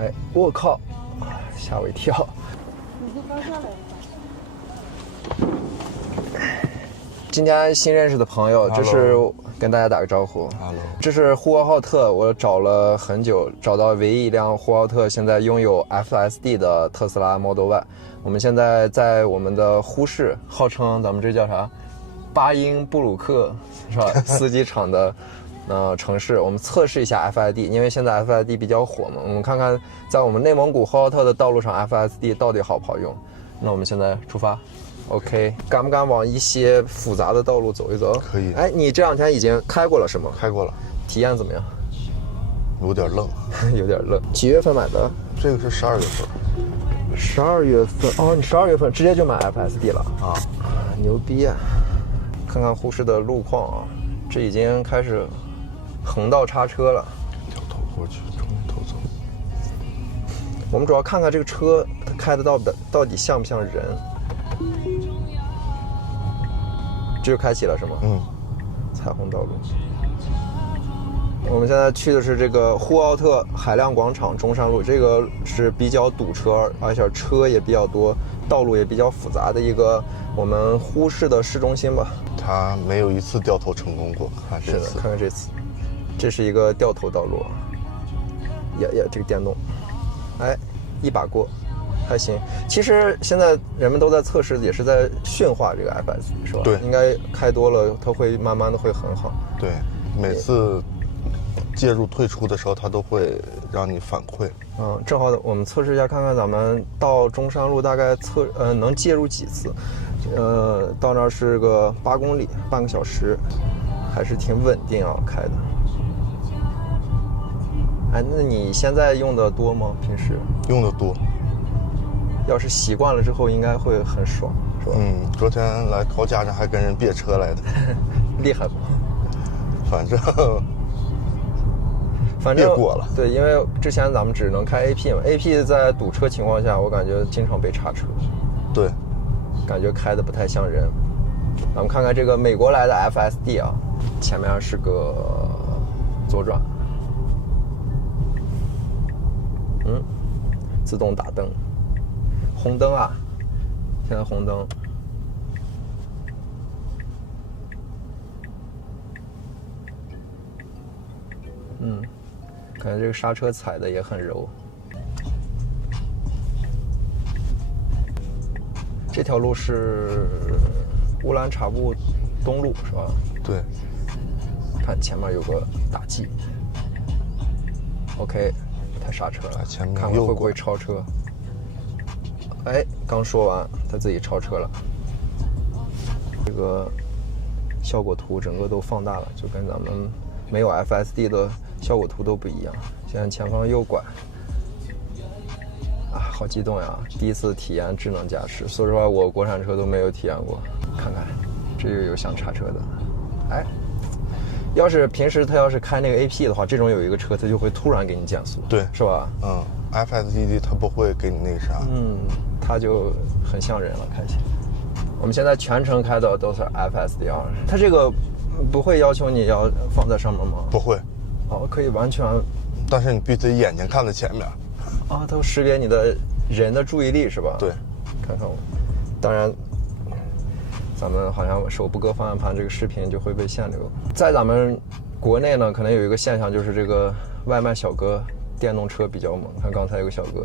哎，我靠，吓我一跳。你是刚下来的？今天新认识的朋友，这是跟大家打个招呼。Hello，这是呼和浩特，我找了很久，找到唯一一辆呼和浩特现在拥有 FSD 的特斯拉 Model Y。我们现在在我们的呼市，号称咱们这叫啥，巴音布鲁克是吧？司机厂的城市，我们测试一下 FID， 因为现在 FID 比较火嘛，我们看看在我们内蒙古呼和浩特的道路上 FSD 到底好不好用。那我们现在出发。OK， 敢不敢往一些复杂的道路走一走？可以。哎，你这两天已经开过了是吗？开过了。体验怎么样？有点愣。有点愣。几月份买的？这个是12月份。12月份哦，你12月份直接就买 FSD 了啊？牛逼啊！看看呼市的路况啊，这已经开始横道叉车了。掉头过去，从头走。我们主要看看这个车它开的到底像不像人。这就开启了是吗？彩虹道路。我们现在去的是这个呼和浩特海亮广场中山路，这个是比较堵车，而且车也比较多，道路也比较复杂的一个我们呼市的市中心吧。它没有一次掉头成功过，看这次。是的，看看这次，这是一个掉头道路，这个电动，哎，一把过。还行，其实现在人们都在测试，也是在驯化这个 FSD， 是吧？对，应该开多了，它会慢慢的会很好。对，每次介入退出的时候，它都会让你反馈。正好我们测试一下，看看咱们到中山路大概能介入几次？到那儿是个8公里，半个小时，还是挺稳定啊，开的。哎，那你现在用的多吗？平时用的多。要是习惯了之后，应该会很爽，是吧？昨天来考驾照还跟人别车来的，厉害不？反正别过了。对，因为之前咱们只能开 AP 嘛 ，AP 在堵车情况下，我感觉经常被刹车。对，感觉开的不太像人。咱们看看这个美国来的 FSD 啊，前面是个左转，自动打灯。红灯啊，现在红灯。感觉这个刹车踩的也很柔。这条路是乌兰察布东路是吧？对。看前面有个大 G。OK， 他刹车了，前面看看会不会超车。哎，刚说完，他自己超车了。这个效果图整个都放大了，就跟咱们没有 FSD 的效果图都不一样。现在前方右拐，啊，好激动呀！第一次体验智能驾驶，说实话，我国产车都没有体验过。看看，这又有想刹车的，哎。要是平时他要是开那个 AP 的话，这种有一个车，他就会突然给你减速，对，是吧？FSD 它不会给你那啥，它就很像人了，开起来。我们现在全程开的都是 FSD 2，它这个不会要求你要放在上面吗？不会，可以完全，但是你必须得眼睛看在前面。它会识别你的人的注意力是吧？对，看看我，当然。咱们好像手不搁方向盘，这个视频就会被限流。在咱们国内呢，可能有一个现象，就是这个外卖小哥电动车比较猛。看刚才有个小哥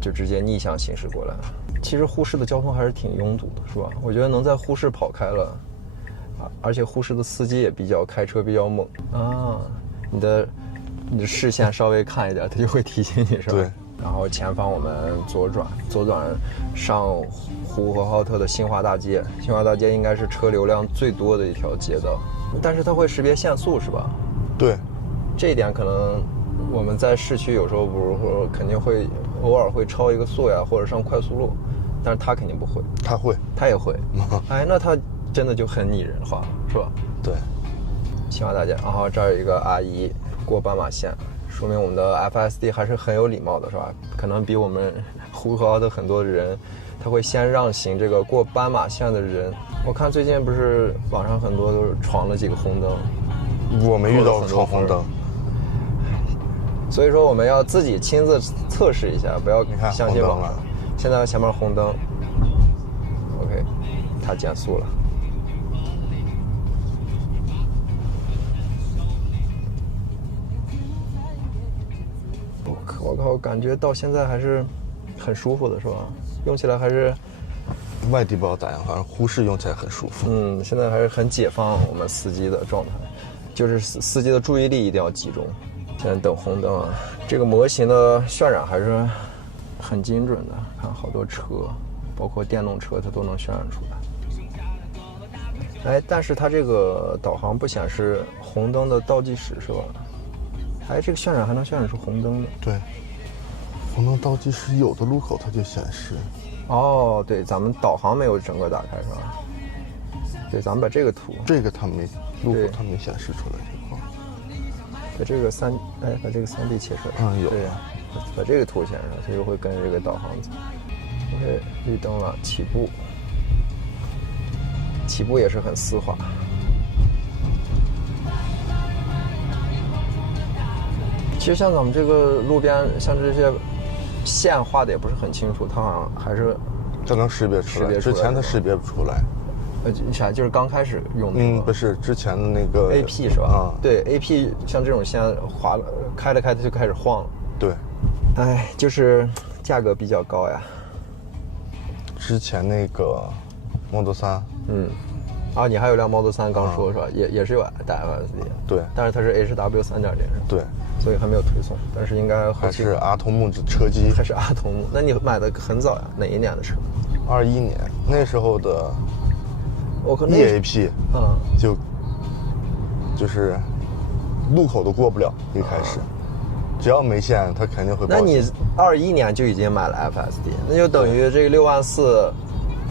就直接逆向行驶过来。其实呼市的交通还是挺拥堵的，是吧？我觉得能在呼市跑开了，而且呼市的司机也开车比较猛啊。你的视线稍微看一点，他就会提醒你，是吧？对。然后前方我们左转上呼和浩特的新华大街。新华大街应该是车流量最多的一条街道，但是它会识别限速是吧？对，这一点可能我们在市区有时候不是说肯定会偶尔会超一个速呀，或者上快速路，但是它肯定不会。他也会。哎，那他真的就很拟人化，是吧？对。新华大街，然后这儿有一个阿姨过斑马线。说明我们的 FSD 还是很有礼貌的，是吧？可能比我们呼和浩特很多的人，他会先让行这个过斑马线的人。我看最近不是网上很多都是闯了几个红灯，我没遇到闯红灯。所以说我们要自己亲自测试一下，不要看相信网上红灯了。现在前面红灯 ，OK， 它减速了。我靠，感觉到现在还是很舒服的，是吧？用起来还是，外地不知道咋样，反正呼市用起来很舒服。现在还是很解放我们司机的状态，就是司机的注意力一定要集中。现在等红灯啊，这个模型的渲染还是很精准的，看好多车，包括电动车，它都能渲染出来。哎，但是它这个导航不显示红灯的倒计时是吧？哎，这个渲染还能渲染出红灯的。对，红灯倒计时有的路口它就显示。哦，对，咱们导航没有整个打开是吧？对，咱们把这个图，这个它没路口对它没显示出来这块。把这个把这个3D 切出来。有。对，把这个图显上，它就会跟这个导航走。OK， 绿灯了，起步。起步也是很丝滑。其实像咱们这个路边，像这些线画的也不是很清楚，它好像还是它能识别出来，之前它识别不出来。啥？就是刚开始用的。不是之前的那个 AP 是吧？对 AP， 像这种线划了开了它就开始晃了。对。哎，就是价格比较高呀。之前那个 Model 3。你还有辆 Model 3刚说是吧？也是有带 FSD。对。但是它是 HW 3.0是吧？对。所以还没有推送，但是应该还是阿童木车机。还是阿童木？那你买的很早呀？哪一年的车？21年，那时候的。我可能 EAP， 就是路口都过不了，一开始，只要没线，它肯定会报警。那你21年就已经买了 FSD， 那就等于这个6万4，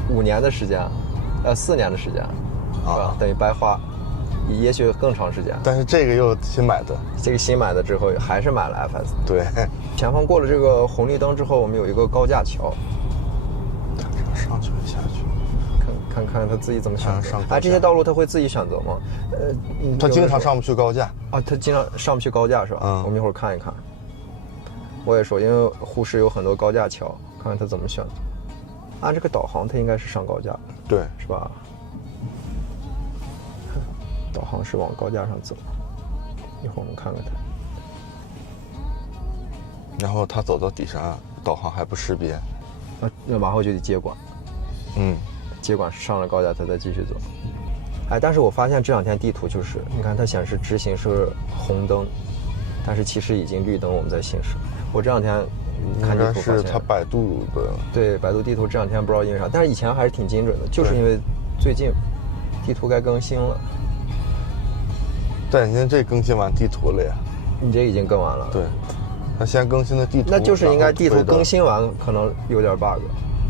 5年的时间，4年的时间，是吧？等于白花，也许更长时间。但是这个又新买的，这个新买的之后还是买了 FSD。对。前方过了这个红绿灯之后，我们有一个高架桥。它这个上去了下去。看看他自己怎么选择。这些道路他会自己选择吗？他经常上不去高架啊，他经常上不去高架是吧？我们一会儿看一看。我也说，因为呼市有很多高架桥，看看他怎么选择。按这个导航，他应该是上高架，对，是吧？导航是往高架上走，一会儿我们看看他。然后他走到底下，导航还不识别，那马后就得接管。接管上了高架，它再继续走。哎，但是我发现这2天地图就是，你看它显示直行是红灯，但是其实已经绿灯，我们在行驶。我这2天看地图发现是它百度的。对，百度地图这2天不知道因为啥，但是以前还是挺精准的，就是因为最近地图该更新了。但人家这更新完地图了呀？你这已经更完了。对，它先更新的地图，那就是应该地图更新完可能有点 bug。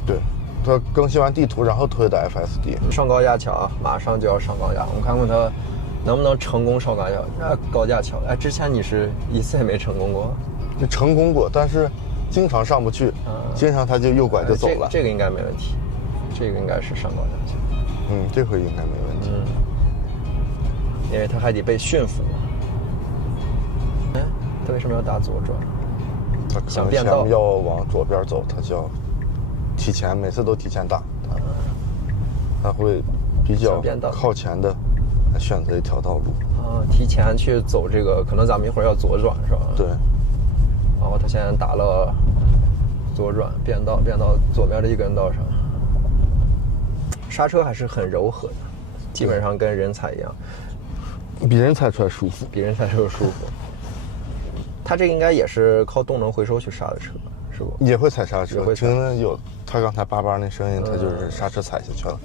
对。它更新完地图，然后推的 FSD。上高架桥，马上就要上高架，我们看看它能不能成功上高架桥。哎，之前你是一次也没成功过？成功过，但是经常上不去，经常它就右拐就走了。这个应该没问题，这个应该是上高架桥。这回应该没问题。因为它还得被驯服。它为什么要打左转？它可能前面要往左边走，它就要提前，每次都提前打，他会比较靠前的选择一条道路。提前去走这个，可能咱们一会儿要左转是吧？对。然后他现在打了左转，变道左边的一根道上，刹车还是很柔和的，基本上跟人踩一样，比人踩出来舒服，比人踩出来舒服。他这应该也是靠动能回收去刹的车。也会踩刹车，听着有他刚才叭叭那声音，他就是刹车踩下去了。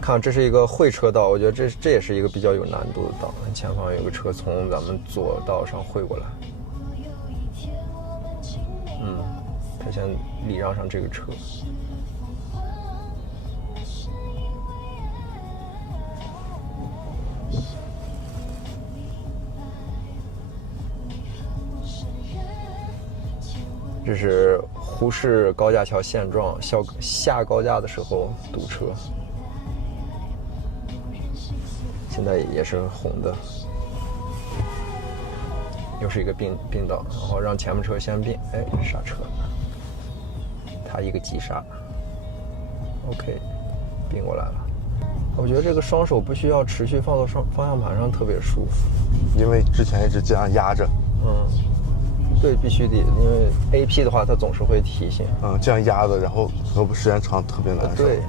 看，这是一个会车道，我觉得这也是一个比较有难度的道。前方有个车从咱们左道上会过来，他先礼让上这个车。这是呼市高架桥现状，下高架的时候堵车，现在也是红的。又是一个并道，然后让前面车先并，哎，刹车，他一个急刹 ，OK， 并过来了。我觉得这个双手不需要持续放到方向盘上，特别舒服。因为之前一直这样压着。对，必须得，因为 AP 的话，它总是会提醒。这样压的，然后胳膊时间长特别难受。对，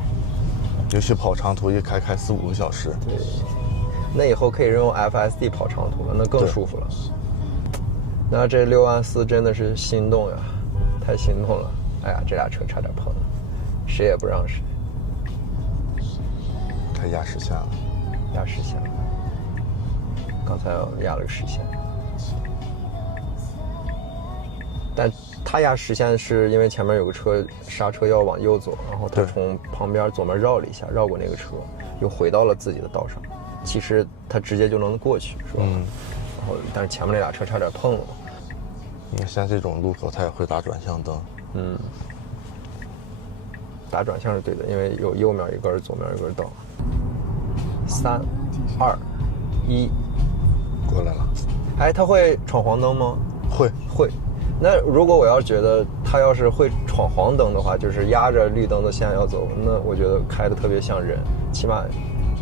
尤其跑长途，一开4、5个小时。对，那以后可以用 FSD 跑长途了，那更舒服了。那这64000真的是心动呀，太心动了！哎呀，这俩车差点碰了，谁也不让谁。它压实线了，压实线了，刚才压了个实线，但他压实线是因为前面有个车刹车要往右走，然后他从旁边左面绕了一下，绕过那个车，又回到了自己的道上。其实他直接就能过去，是吧？然后但是前面那俩车差点碰了。像这种路口，他也会打转向灯。打转向是对的，因为有右面一根，左面一根道。3、2、1，过来了。哎，他会闯黄灯吗？会。那如果我要觉得他要是会闯黄灯的话，就是压着绿灯的线要走，那我觉得开的特别像人，起码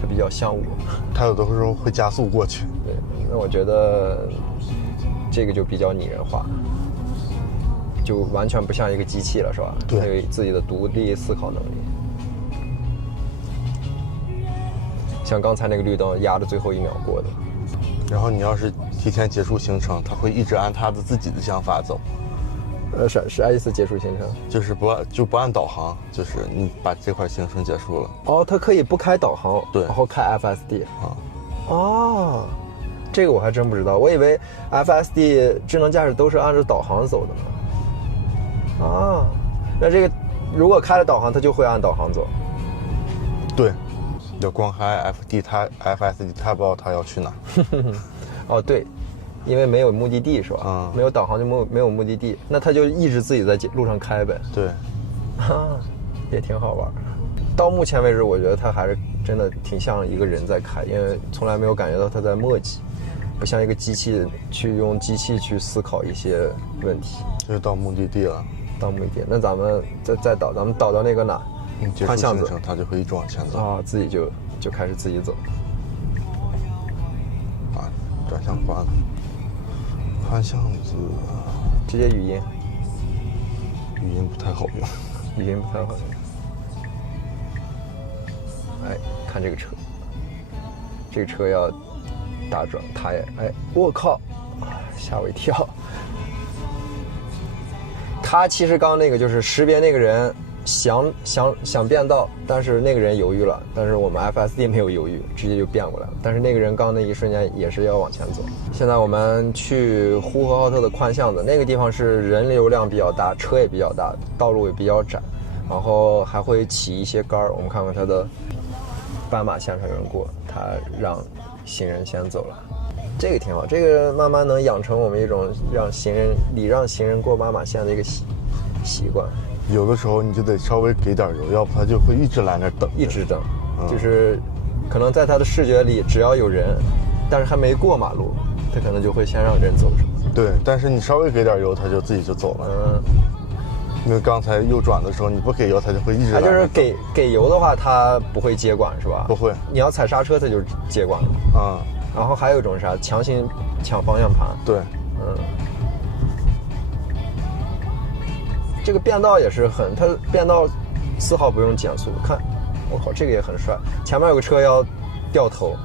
他比较像我。他有的时候会加速过去。对，那我觉得这个就比较拟人化，就完全不像一个机器了，是吧？对，有自己的独立思考能力。像刚才那个绿灯压着最后1秒过的。然后你要是提前结束行程，他会一直按他的自己的想法走。啥意思？结束行程？就是不按导航，就是你把这块行程结束了。哦，他可以不开导航，对，然后开 FSD。哦，这个我还真不知道，我以为 FSD 智能驾驶都是按照导航走的呢。那这个如果开了导航，它就会按导航走。对。要光开 FSD， 他不知道他要去哪。哦，对，因为没有目的地是吧？没有导航就没有目的地，那他就一直自己在路上开呗。对，也挺好玩。到目前为止，我觉得他还是真的挺像一个人在开，因为从来没有感觉到他在磨叽，不像一个机器去用机器去思考一些问题。就到目的地了。到目的地，那咱们再导，咱们导到那个哪？宽向子，它就会一直往前走自己就开始自己走。转向宽了，宽向子，直接语音不太好用，语音不太好用。哎，看这个车要大转，它也我靠，吓我一跳。他其实刚那个就是识别那个人。想变道，但是那个人犹豫了，但是我们 FSD 没有犹豫，直接就变过来了。但是那个人刚那一瞬间也是要往前走。现在我们去呼和浩特的宽巷子，那个地方是人流量比较大，车也比较大，道路也比较窄，然后还会起一些杆儿。我们看看它的斑马线上有人过，他让行人先走了，这个挺好，这个慢慢能养成我们一种让行人过斑马线的一个习惯。有的时候你就得稍微给点油，要不他就会一直来那等，一直等，就是可能在他的视觉里，只要有人，但是还没过马路，他可能就会先让人走。对，但是你稍微给点油，他就自己就走了。因为刚才右转的时候你不给油，他就会一直来。他就是给油的话，他不会接管是吧？不会。你要踩刹车，他就接管了。然后还有一种啥，强行抢方向盘。对，这个变道也是它变道丝毫不用减速。看，我靠，这个也很帅。前面有个车要掉头，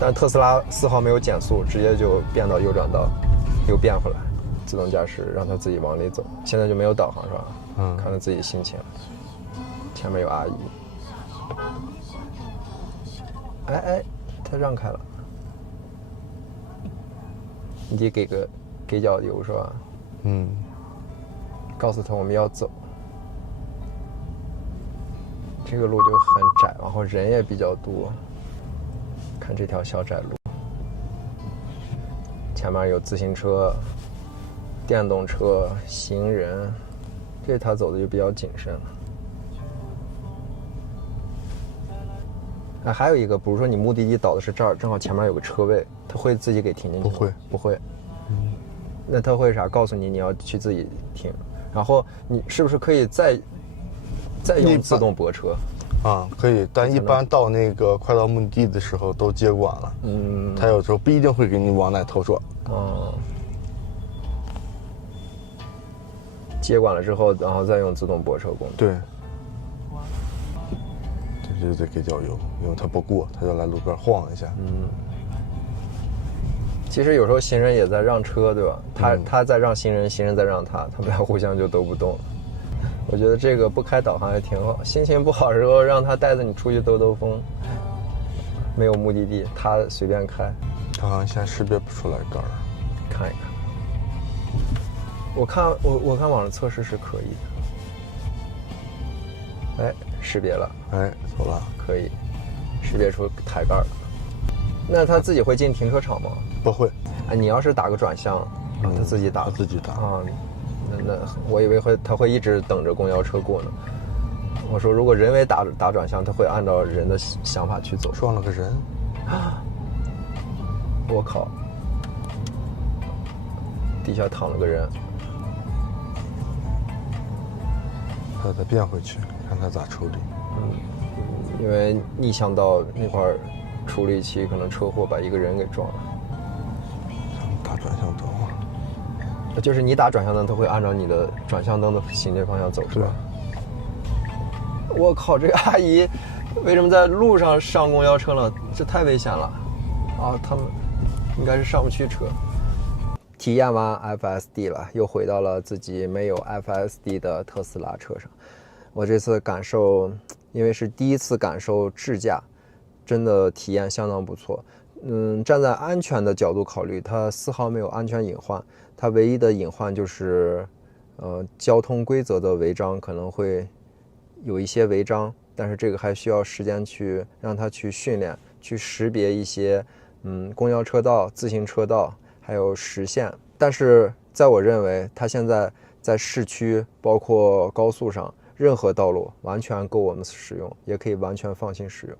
但是特斯拉丝毫没有减速，直接就变到右转道，又变回来，自动驾驶让它自己往里走。现在就没有导航是吧？看他自己心情。前面有阿姨，他让开了，你得给脚油是吧？告诉他我们要走，这个路就很窄，然后人也比较多。看这条小窄路，前面有自行车、电动车、行人，这他走的就比较谨慎了。还有一个，比如说你目的地导的是这儿，正好前面有个车位，他会自己给停进去吗？不会。那他会啥？告诉你要去自己停，然后你是不是可以再用自动泊车？啊，可以，但一般到那个快到目的地的时候都接管了。他有时候不一定会给你往那头转。接管了之后，然后再用自动泊车功能。对，这就得给脚油，因为他不过，他就来路边晃一下。其实有时候行人也在让车，对吧？他在让行人，行人在让他，他们俩互相就都不动了。我觉得这个不开导航也挺好，心情不好的时候让他带着你出去兜兜风，没有目的地，他随便开。他好像现在识别不出来杆儿，看一看。我看网上测试是可以的。哎，识别了。哎，走了，可以识别出抬杆了。那他自己会进停车场吗？不会。哎，你要是打个转向，他自己打。他自己打啊。那我以为他会一直等着公交车过呢。我说如果人为打转向，他会按照人的想法去走。撞了个人啊！我靠！底下躺了个人。他再变回去，看他咋处理。因为逆向道那块处理器可能车祸把一个人给撞了。打转向灯。就是你打转向灯，它会按照你的转向灯的行进方向走，是吧？我靠，这个阿姨为什么在路上上公交车了？这太危险了啊！他们应该是上不去车。体验完 FSD 了，又回到了自己没有 FSD 的特斯拉车上。我这次感受，因为是第一次感受智驾，真的体验相当不错。站在安全的角度考虑，它丝毫没有安全隐患。它唯一的隐患就是，交通规则的违章可能会有一些违章，但是这个还需要时间去让它去训练，去识别一些公交车道、自行车道还有实线。但是在我认为，它现在在市区包括高速上任何道路完全够我们使用，也可以完全放心使用。